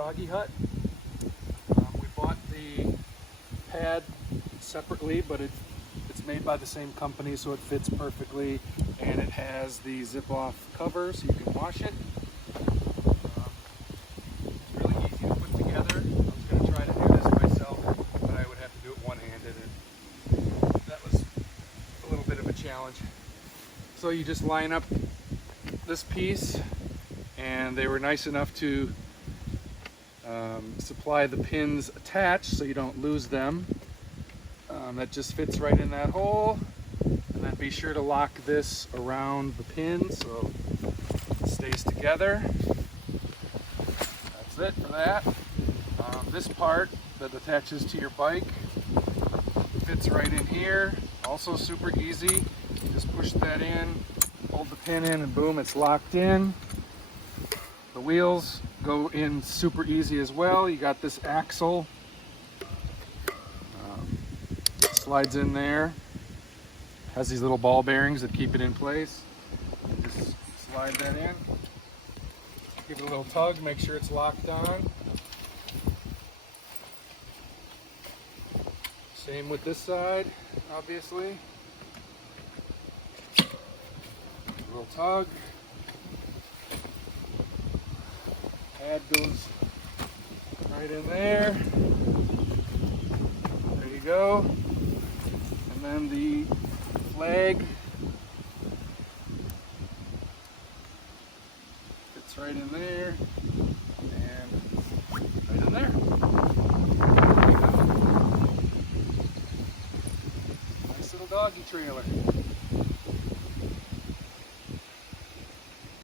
Doggyhut. We bought the pad separately, but it's made by the same company, so it fits perfectly, and it has the zip-off cover so you can wash it. It's really easy to put together. I was going to try to do this myself, but I would have to do it one-handed, and that was a little bit of a challenge. So you just line up this piece, and they were nice enough to supply the pins attached so you don't lose them. That just fits right in that hole, and then be sure to lock this around the pin so it stays together. That's it for that. This part that attaches to your bike fits right in here, also super easy. Just push that in, hold the pin in, and boom, it's locked in. The wheels go in super easy as well. You got this axle, slides in there, has these little ball bearings that keep it in place. Just slide that in, give it a little tug, make sure it's locked on. Same with this side, obviously. A little tug. Pad goes right in there. There you go. And then the flag fits right in there and right in there. There you go. Nice little doggy trailer.